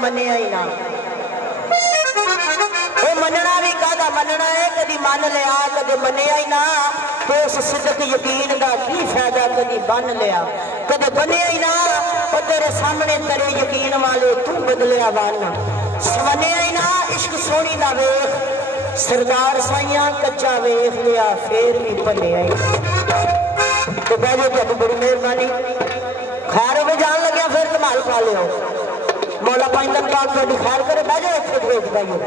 मनिया ही ना। वो मनना भी कादा मनना है, कदी मन लिया कदे मनिया ही ना। तो उस सिद्दक यकीन का की फायदा, कदी बन लिया कदे बनिया ही ना। और तेरे सामने तेरे यकीन वाले तू बदलिया वन सवनिया ही ना। इश्क सोनी ना वेख सरदार साइया कच्चा वेख लिया फिर भी बनिया ही। तो बहजो तुम बड़ी मेहरबानी खैर हो जान लगे फिर धमाल खा लियो। मौला पाइंदन पाक थोड़ी खैर करे। बहजो इतने भेज भाइयों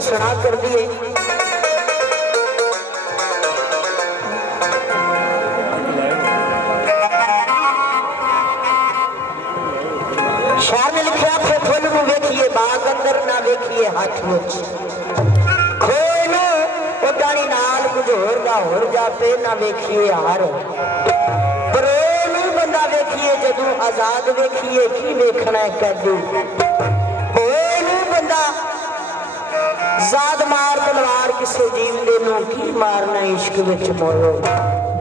सुना कर दिए। शाह ने लिखा थे फुल नूं वेखिए बाग अंदर ना वेखिए हाथ विच खोए नूं उडाणी नाल कुछ होर दा होर जापे ना वेखिए हार परोए नूं बंदा वेखिए जदों आजाद वेखिए की वेखना है कैदू होए नूं बंदा जाद मार तलवार किसे जीवदे नूं की मारना इश्क विच मोयो।